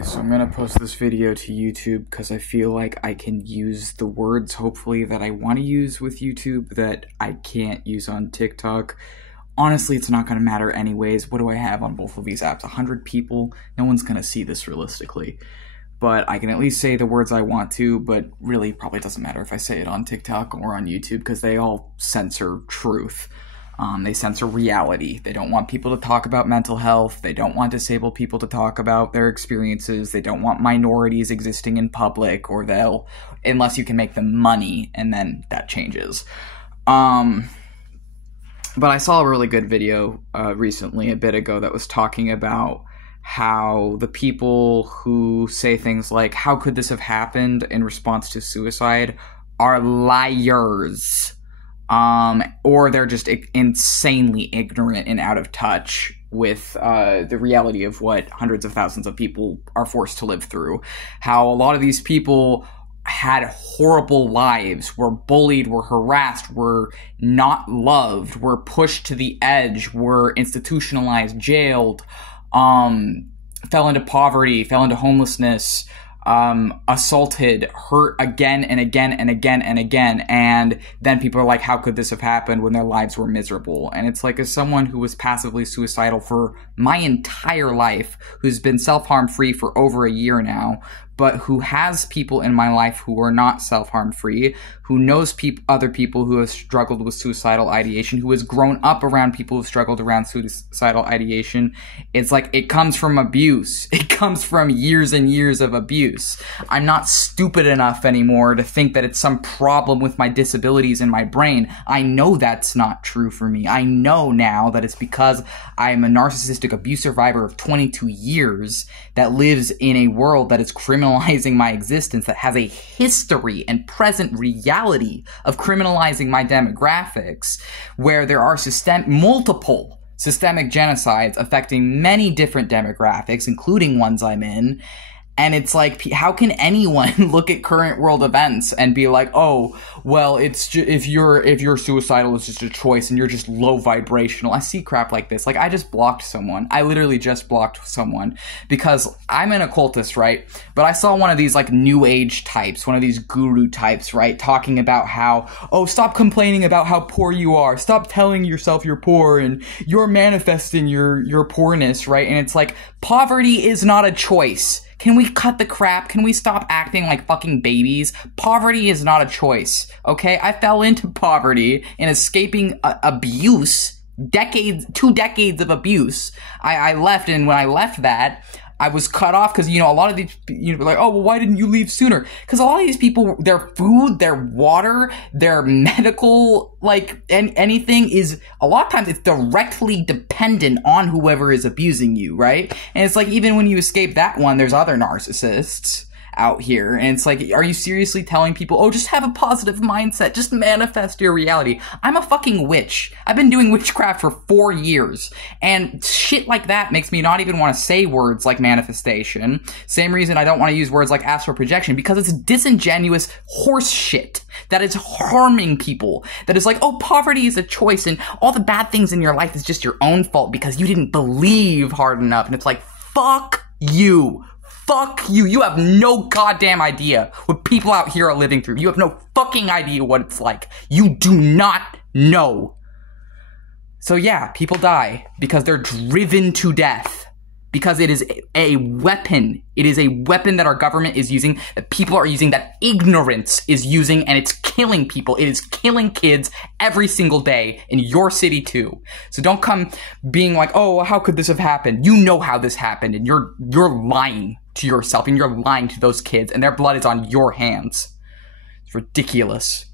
Okay, so I'm gonna post this video to YouTube because I feel like I can use the words, hopefully, that I want to use with YouTube that I can't use on TikTok. Honestly, it's not gonna matter anyways. What do I have on both of these apps? 100 people? No one's gonna see this realistically. But I can at least say the words I want to, but really probably doesn't matter if I say it on TikTok or on YouTube because they all censor truth. They censor reality. They don't want people to talk about mental health. They don't want disabled people to talk about their experiences. They don't want minorities existing in public, or they'll, unless you can make them money, and then that changes. But I saw a really good video recently, a bit ago, that was talking about how the people who say things like, how could this have happened in response to suicide, are liars. Or they're just insanely ignorant and out of touch with the reality of what hundreds of thousands of people are forced to live through. How a lot of these people had horrible lives, were bullied, were harassed, were not loved, were pushed to the edge, were institutionalized, jailed, fell into poverty, fell into homelessness, assaulted, hurt again and again and again and again, and then people are like, how could this have happened when their lives were miserable? And it's like, as someone who was passively suicidal for my entire life, who's been self-harm free for over a year now, but who has people in my life who are not self-harm free, who knows other people who have struggled with suicidal ideation, who has grown up around people who struggled around suicidal ideation, it's like, it comes from abuse. It comes from years and years of abuse. I'm not stupid enough anymore to think that it's some problem with my disabilities in my brain. I know that's not true for me. I know now that it's because I'm a narcissistic abuse survivor of 22 years that lives in a world that is criminalizing my existence, that has a history and present reality of criminalizing my demographics, where there are multiple systemic genocides affecting many different demographics, including ones I'm in. And it's like, how can anyone look at current world events and be like, oh, well, it's just, if you're suicidal, it's just a choice and you're just low vibrational. I see crap like this. Like, I just blocked someone. I literally just blocked someone because I'm an occultist, right? But I saw one of these like new age types, one of these guru types, right? Talking about how, oh, stop complaining about how poor you are. Stop telling yourself you're poor and you're manifesting your poorness, right? And it's like, poverty is not a choice. Can we cut the crap? Can we stop acting like fucking babies? Poverty is not a choice, okay? I fell into poverty and escaping abuse, 2 decades of abuse. I left, and when I left that, I was cut off because, a lot of these, like, oh, well, why didn't you leave sooner? Because a lot of these people, their food, their water, their medical, like, anything is, a lot of times it's directly dependent on whoever is abusing you, right? And it's like, even when you escape that one, there's other narcissists out here, and it's like, are you seriously telling people, oh, just have a positive mindset, just manifest your reality? I'm a fucking witch. I've been doing witchcraft for 4 years, and shit like that makes me not even want to say words like manifestation. Same reason I don't want to use words like astral projection, because it's disingenuous horse shit that is harming people, that is like, oh, poverty is a choice, and all the bad things in your life is just your own fault because you didn't believe hard enough. And it's like, fuck you. Fuck you. You have no goddamn idea what people out here are living through. You have no fucking idea what it's like. You do not know. So yeah, people die because they're driven to death. Because it is a weapon. It is a weapon that our government is using, that people are using, that ignorance is using, and it's killing people. It is killing kids every single day in your city too. So don't come being like, oh, how could this have happened? You know how this happened, and you're lying to yourself, and you're lying to those kids, and their blood is on your hands. It's ridiculous.